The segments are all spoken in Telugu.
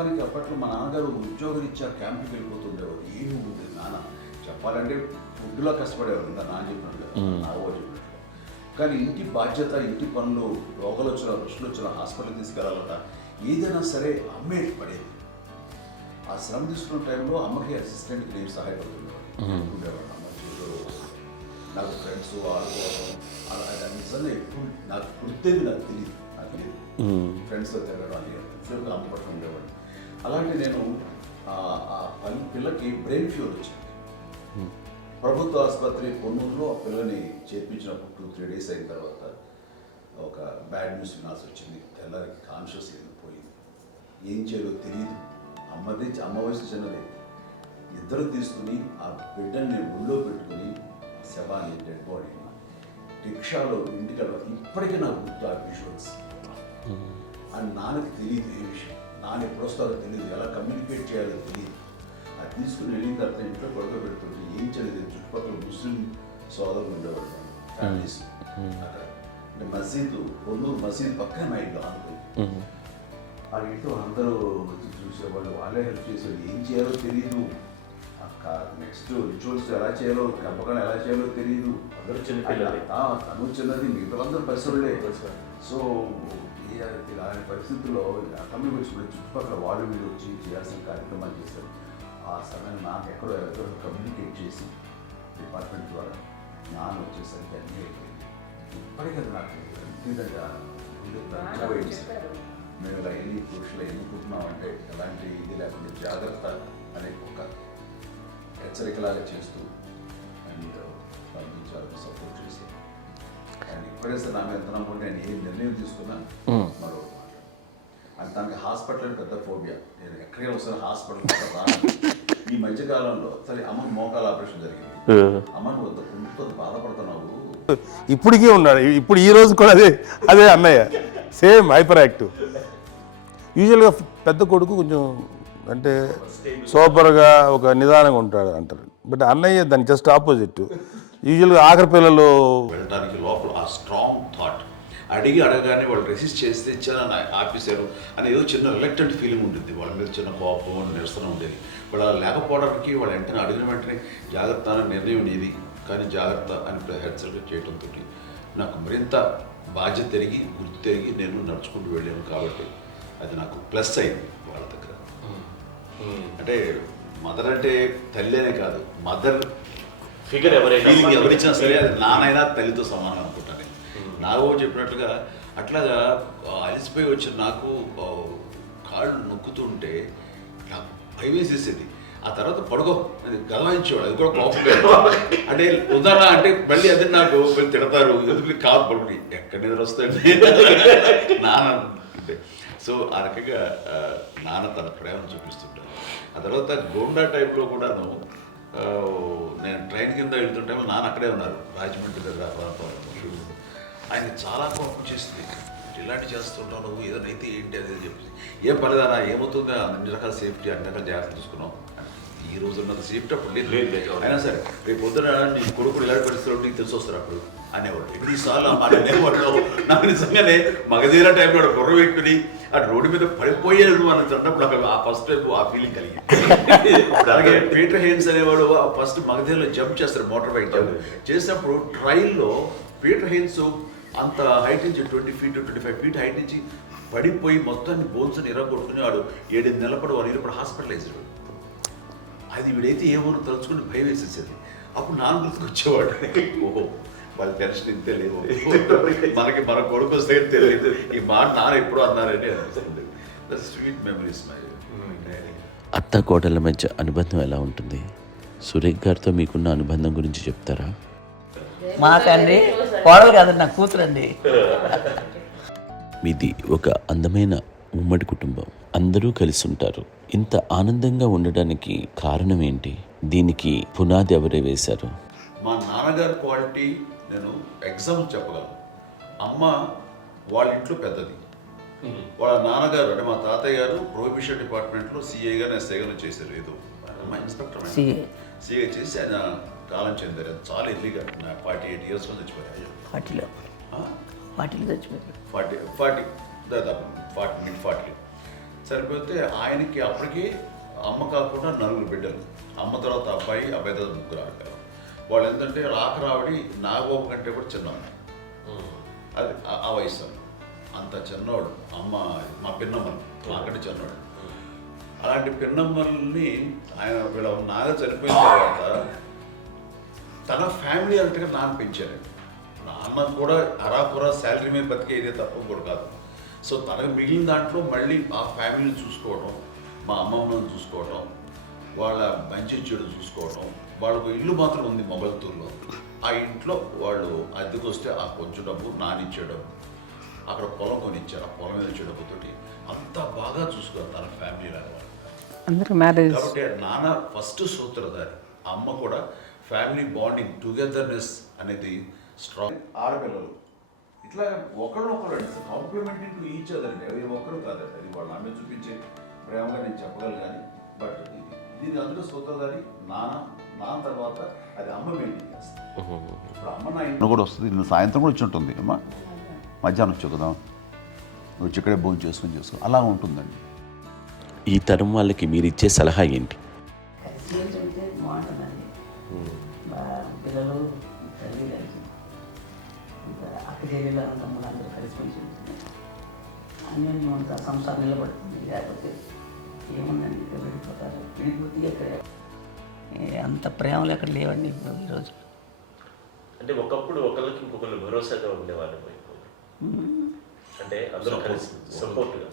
మొత్తానికి అప్పట్లో మా నాన్నగారు ఉద్యోగరీత్యా క్యాంపుకి వెళ్ళిపోతుండేవారు. ఏమి ఉంది నాన్న చెప్పాలంటే ఫుడ్లో కష్టపడేవారు ఇంకా నాన్న చెప్పినట్టు నావో చెప్పినట్టు. కానీ ఇంటి బాధ్యత, ఇంటి పనులు, రోగాలు వచ్చిన రుచులు వచ్చిన హాస్పిటల్ తీసుకెళ్ళాలట ఏదైనా సరే అమ్మే పడేది. ఆ శ్రమ తీసుకున్న టైంలో అమ్మకి అసిస్టెంట్కి నేను సహాయపడుతుండేవాడు ఉండేవాడు. అమ్మ నాకు ఫ్రెండ్స్ ఆడుకోవడం అలా నిజంగా ఎప్పుడు నాకు పుడితేది నాకు తెలియదు. ఫ్రెండ్స్తో తిరగడం అని సేపు అమ్మ పట్ల ఉండేవాడు. అలాంటి నేను ఆ పిల్లకి బ్రెయిన్ ఫ్యూర్ వచ్చింది. ప్రభుత్వ ఆసుపత్రి పొన్నూరులో ఆ పిల్లని చేర్పించినప్పుడు 2-3 days అయిన తర్వాత ఒక బ్యాడ్ న్యూస్ వినాల్సి వచ్చింది. తెల్లరికి కాన్షియస్ పోయింది. ఏం చేయాలో తెలియదు. అమ్మ వయసు చిన్నది. ఇద్దరు తీసుకుని ఆ బిడ్డల్ని ఒళ్ళో పెట్టుకుని శవాన్ని, డెడ్ బాడీని రిక్షాలో ఇంటికి ఇప్పటికీ నాకు గుర్తు ఆ విజువల్స్. అండ్ నాన్నకి తెలియదు ఏ విషయం, నాన్న ఎప్పుడు వస్తారో తెలియదు, ఎలా కమ్యూనికేట్ చేయాలో తెలియదు. అది తీసుకుని వెళ్ళిన తర్వాత ఇంట్లో పడుకోబెడుతుంటే ఏం చేయలేదు. చుట్టుపక్కల ముస్లిం సోదరులు ఉండేవాళ్ళు, ఫ్యామిలీస్ అక్కడ. అంటే మసీదు, పొన్నూరు మసీదు పక్కన మా ఇంట్లో అనుకుంది. ఆ ఇంట్లో అందరూ వచ్చి చూసేవాళ్ళు, వాళ్ళే హెల్ప్ చేసేవాళ్ళు. ఏం చేయాలో తెలియదు. నెక్స్ట్ రిచువల్స్ ఎలా చేయాలో, కంపకం ఎలా చేయాలో తెలియదు. తను చిన్నది, మిగతాందరూ పరిసరులే. సో ఇలాంటి పరిస్థితుల్లో కమ్యూనికేషన్ చుట్టుపక్కల వాళ్ళు వీళ్ళు వచ్చి చేయాల్సిన కార్యక్రమాలు చేశారు. ఆ సమయం నాకు ఎక్కడో కమ్యూనికేట్ చేసి డిపార్ట్మెంట్ ద్వారా నాన్న వచ్చేసరికి అన్నీ అయిపోయింది. ఇప్పటికీ నాకు ఎంతగా మేము ఇలా ఎన్ని పురుషులు ఎన్నుకుంటున్నామంటే ఎలాంటి ఇది లేకుండా జాగ్రత్త అనే ఒక హెచ్చరికలాగా చేస్తూ అండ్ పంపించాలని సపోర్ట్ చేసి అండ్ ఇప్పుడైతే నా మీద ఎంత నమ్ముకుంటే నేను ఏ నిర్ణయం తీసుకున్నా మరో అండ్ తనకి హాస్పిటల్ పెద్ద ఫోబియా. నేను ఎక్కడికి వస్తాను హాస్పిటల్ రాను. ఈ మధ్యకాలంలో సరే అమ్మ మోకాల ఆపరేషన్ జరిగింది. అమ్మను వద్ద కుంటుతో బాధపడుతున్నావు. ఇప్పటికీ ఉన్నాడు. ఇప్పుడు ఈ రోజు కూడా అదే అన్నయ్య సేమ్ హైపర్ యాక్టివ్. యూజువల్గా పెద్ద కొడుకు కొంచెం అంటే సూపర్గా ఒక నిదానంగా ఉంటాడు అంటారు. బట్ అన్నయ్య దాని జస్ట్ ఆపోజిట్. యూజువల్గా ఆఖరి పిల్లలు వెళ్ళడానికి లోపల ఆ స్ట్రాంగ్ థాట్ అడగగానే వాళ్ళు రెసిస్ట్ చేస్తే ఇచ్చారని ఆపేశారు అని ఏదో చిన్న రిలక్టెంట్ ఫీలింగ్ ఉంటుంది. వాళ్ళ మీద చిన్న కోపం, నిరసన ఉండేది. వాళ్ళు అలా లేకపోవడానికి వాళ్ళు వెంటనే అడిగిన వెంటనే జాగ్రత్త అనే నిర్ణయం ఉండేది. కానీ జాగ్రత్త అని హెచ్చరిక చేయడంతో నాకు మరింత బాధ్యత తిరిగి, గుర్తు తిరిగి నేను నడుచుకుంటూ వెళ్ళాను. కాబట్టి అది నాకు ప్లస్ అయింది వాళ్ళ దగ్గర. అంటే మదర్ అంటే తల్లి అనే కాదు, మదర్ ఫిగర్ ఎవరిచ్చినా సరే అది నానైనా తల్లితో సమానం అనుకుంటాను. నాకు చెప్పినట్లుగా అట్లాగా అలిసిపోయి వచ్చిన నాకు కాళ్ళు నొక్కుతుంటే నాకు భయం వేసేసేది. ఆ తర్వాత పడుకో అది గలవాయించేవాడు. అది కూడా కోపం అంటే ఉదాహరణ అంటే మళ్ళీ అది నాకు తిడతారు, ఎందుకు కాదు పడుకుని ఎక్కడ నిద్ర వస్తాయండి నాన్న అంటే. సో ఆ రకంగా నాన్న తన ప్రేమను చూపిస్తుంటాను. ఆ తర్వాత గోండా టైప్లో కూడాను నేను ట్రైన్ కింద వెళ్తుంటే నాన్న అక్కడే ఉన్నారు, రాజమండ్రి దగ్గర ప్రాంతంలో. ఆయన చాలా కోపం చేస్తుంది. ఇలాంటి చేస్తుంటావు నువ్వు, ఏదైనా అయితే ఏంటి అనేది చెప్పి, ఏం పర్లేదన్నా ఏమవుతుందో అన్ని రకాల సేఫ్టీ, అన్ని రకాల జాగ్రత్తలు తీసుకున్నాం. ఈ రోజు ఉన్నంత సేఫ్టీ అప్పుడు లేదు. అయినా సరే రేపు పొద్దున నీ కొడుకులు ఇలాంటి పరిస్థితులు నీకు తెలిసి వస్తారు అప్పుడు అనేవాడు. ఎన్నిసార్లు ఆ మాట అనేవాళ్ళు. నాకు నిజంగానే మగధీర టైంలో బుర్ర పెట్టుకుని ఆ రోడ్డు మీద పడిపోయేది అని అన్నప్పుడు నాకు ఆ ఫస్ట్ టైం ఆ ఫీలింగ్ కలిగింది. అలాగే పీటర్ హెయిన్స్ అనేవాడు ఫస్ట్ మగధీరలో జంప్ చేస్తారు, మోటార్ బైక్ జంప్ చేసినప్పుడు ట్రైల్లో పీటర్ హెయిన్స్ అంత హైట్ నుంచి 20 feet 25 feet హైట్ నుంచి పడిపోయి మొత్తాన్ని బోన్స్ని ఇరగొట్టుకుని వాడు 7 నెలల పాటు వాడు ఇరప్పుడు హాస్పిటలైజ్డ్. అది వీడైతే ఏమో తలుచుకుని భయం వేసేసేది. అప్పుడు నాన్న గుర్తుకు వచ్చేవాడు. ఓహో వాళ్ళ టెన్షన్ ఇంతే లేవు, మనకి మన కొడుకు వస్తే తెలియదు ఈ మాట నాన్న ఎప్పుడు అన్నారని అనిపిస్తుంది. Sweet memories my. అత్త కోడళ్ళ మధ్య అనుబంధం ఎలా ఉంటుంది? సురేఖ్ గారితో మీకున్న అనుబంధం గురించి చెప్తారా? మాకండి కోడలు కాదు, నా కూతురండి. మీది ఒక అందమైన ఉమ్మడి కుటుంబం, అందరూ కలిసి ఉంటారు. ఇంత ఆనందంగా ఉండడానికి కారణం ఏంటి? దీనికి పునాది ఎవరే వేశారు? మా నాన్నగారి క్వాలిటీ నేను ఎగ్జాంపుల్ చెప్పగలను. అమ్మ వాళ్ళ ఇంట్లో పెద్దది. వాళ్ళ నాన్నగారు అంటే మా తాతయ్య గారు ప్రొహిబిషన్ డిపార్ట్మెంట్లో సిఐగా ఎస్ఐగా చేశారు. ఏదో మా ఇన్స్పెక్టర్ సిఐ చేసి ఆయన కాలం చెందారు. చాలా ఎర్లీగా 48 years చచ్చిపోయారు. 40 చచ్చిపోయారు. 40 దాదాపు 40 mid 40. సరిపోతే ఆయనకి అప్పటికే అమ్మ కాకుండా 4 బిడ్డలు. అమ్మ తర్వాత అబ్బాయి, అబ్బాయి తర్వాత 3 ఆడపిల్లలు. వాళ్ళు ఏంటంటే రాకరావడి నాగోప కంటే కూడా చిన్నవాడు. అది ఆ వయసు అంత చిన్నవాడు. అమ్మ మా పిన్నమ్మలు నాకంటే చిన్నవాడు. అలాంటి పిన్నమ్మల్ని ఆయన వీళ్ళ నాగ చనిపోయిన తర్వాత తన ఫ్యామిలీ అంతగా నాన్న పెంచారు. నాన్న కూడా అరాకురా శాలరీ మీద బతికేదే తప్ప కూడా కాదు. సో తనకు మిగిలిన దాంట్లో మళ్ళీ ఆ ఫ్యామిలీని చూసుకోవడం, మా అమ్మమ్మని చూసుకోవడం, వాళ్ళ మంచి చెడు చూసుకోవడం. వాళ్ళకు ఇల్లు మాత్రం ఉంది మొగల్తూరులో. ఆ ఇంట్లో వాళ్ళు అద్దెకు వస్తే ఆ కొంచెం డబ్బు నానిచ్చే డబ్బు, అక్కడ పొలం కొనిచ్చారు. ఆ పొలం మీద ఇచ్చే డబ్బుతోటి అంతా బాగా చూసుకోవాలి తన ఫ్యామిలీ లాగా. అందరూ మ్యారేజ్ కాబట్టి నాన్న ఫస్ట్ సూత్రధారి. అమ్మ కూడా ఫ్యామిలీ బాండింగ్, టుగెదర్నెస్ అనేది స్ట్రాంగ్. ఆడపిల్లలు ఇట్లా ఒకళ్ళొకరు అండి, కాంప్లిమెంటింగ్ టు ఈచ్ అదర్ అండి. అవి ఒక్కరు కాదండి, అది వాళ్ళ ఆమె చూపించే ప్రేమగా నేను చెప్పగలను. కానీ బట్ దీని అందరూ సూత్రధారి నాన్న తర్వాత అది అమ్మ మెయింటైన్ చేస్తుంది. ఇప్పుడు అమ్మ నా ఇంట్లో కూడా వస్తుంది. నేను సాయంత్రం కూడా వచ్చి ఉంటుంది. అమ్మ మధ్యాహ్నం వచ్చి కదా వచ్చి ఇక్కడే భోజనం చేసుకో అలా ఉంటుందండి. ఈ తరం వాళ్ళకి మీరు ఇచ్చే సలహా ఏంటి? కలిసి ఉంటే బాగుంటుందండి. బాగా పిల్లలు తల్లి కలిసి ఇంకా అక్క చెల్లెలు తమ్ముడు అందరూ కలిసిమెలిసి ఉంటుంది. అన్యోన్యం అంతా సంసారం నిలబడుతుంది. లేకపోతే ఏముందండి, ఇక్కడ విడిపోతారు. విడిపోతే ఇక్కడ అంత ప్రేమలు ఎక్కడ లేవండి ఇప్పుడు ఈ రోజు. అంటే ఒకప్పుడు ఒకరికి ఇంకొకరు భరోసాగా ఉండేవాళ్ళు. అంటే అందరూ కలిసి సపోర్ట్గా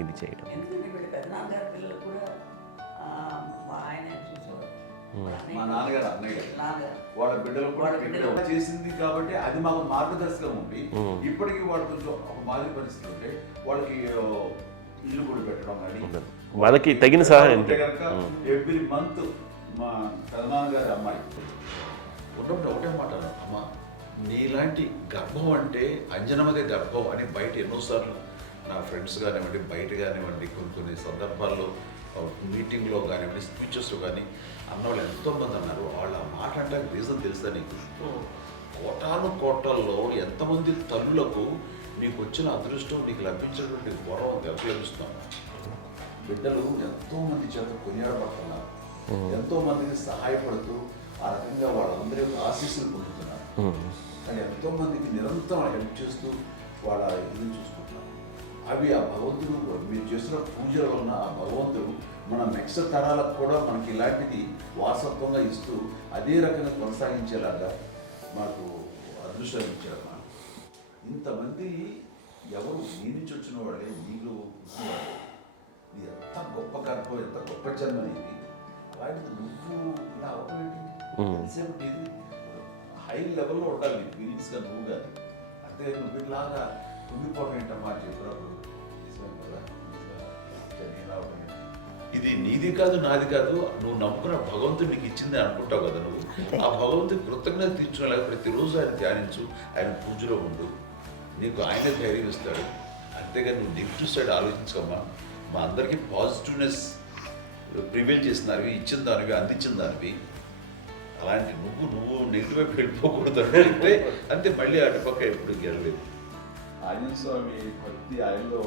ఇది చేయడం. ఎందుకంటే వీళ్ళ పెద్దనాన్నగారి పిల్లలు కూడా ఆయన చూసేవారు. మా నాన్నగారు అన్నయ్య గారు నాన్నగారు వాళ్ళ బిడ్డలు కూడా ఇక్కడ చేసింది కాబట్టి అది మాకు మార్గదర్శకం ఉంది. ఇప్పటికీ వాళ్ళు కొంచెం ఒక మాదిరి పరిస్థితి ఉంటే వాళ్ళకి ఇల్లు కూడా పెట్టడం కానీ వాళ్ళకి తగిన సహాయం కనుక ఎవ్రీ మంత్ మా పెదనాన్నగారి అమ్మాయి ఉన్నప్పుడు ఒకటే మాట అన్నారు, అమ్మ నీలాంటి గర్భం అంటే అంజనమదే గర్భం అని బయట ఎన్నోసార్లు నా ఫ్రెండ్స్ కానివ్వండి, బయట కానివ్వండి, కొన్ని సందర్భాల్లో మీటింగ్లో కానివ్వండి, స్పీచెస్లో కానీ అన్నవాళ్ళు ఎంతోమంది అన్నారు. వాళ్ళ మాట అంటే రీజన్ తెలుసా నీకు? కోటాను కోటల్లో ఎంతమంది తల్లులకు నీకు వచ్చిన అదృష్టం, నీకు లభించినటువంటి గౌరవం ఎంత లభిస్తున్నాం. బిడ్డలు ఎంతోమంది చేత కొనియాడబడుతున్నారు, ఎంతోమందికి సహాయపడుతూ ఆ రకంగా వాళ్ళందరి యొక్క ఆశీస్సులు పొందుతున్నారు. కానీ ఎంతోమందికి నిరంతరం హెల్ప్ చేస్తూ వాళ్ళ ఇది చూసుకుంటున్నారు. అవి ఆ భగవంతుడు మీరు చేస్తున్న పూజల వలన ఆ భగవంతుడు మన నెక్స్ట్ తరాలకు కూడా మనకి ఇలాంటిది వారసత్వంగా ఇస్తూ అదే రకంగా కొనసాగించేలాగా మాకు అదృష్టం ఇచ్చారు. ఇంతమంది ఎవరు నీ నుంచి వచ్చిన వాళ్ళే నీకు ఇది ఎంత గొప్ప గర్భం, ఎంత గొప్ప జన్మ ఇది. అలాంటిది నువ్వు ఇలా అవటమేంటి? ఎంతసేపు ఇది హై లెవెల్లో ఉండాలి ఫీలింగ్స్గా నువ్వు కానీ. అంతే నువ్వు ఇలాగా కుంగిపోవడం ఏంటమ్మా చెప్పినప్పుడు ఇది నీది కాదు నాది కాదు, నువ్వు నమ్ముకున్న భగవంతుడు నీకు ఇచ్చింది అనుకుంటావు కదా. నువ్వు ఆ భగవంతుడి కృతజ్ఞత తీర్చుకోలేక ప్రతిరోజు ఆయన ధ్యానించు, ఆయన పూజలో ఉండు, నీకు ఆయనే ధైర్యం ఇస్తాడు. అంతేగాని నువ్వు నెగిటివ్ సైడ్ ఆలోచించుకోమ్మా. మా అందరికీ పాజిటివ్నెస్ ప్రివైల్ చేసిన దానివి, ఇచ్చిన దానివి, అందించిన దానివి. అలాంటి నువ్వు నెగిటివ్ వైపు వెళ్ళిపోకూడదు అంటే అంతే. మళ్ళీ అటుపక్క ఎప్పుడు గెలలేదు. ఆంజనేయ స్వామి భక్తి ఆయనలో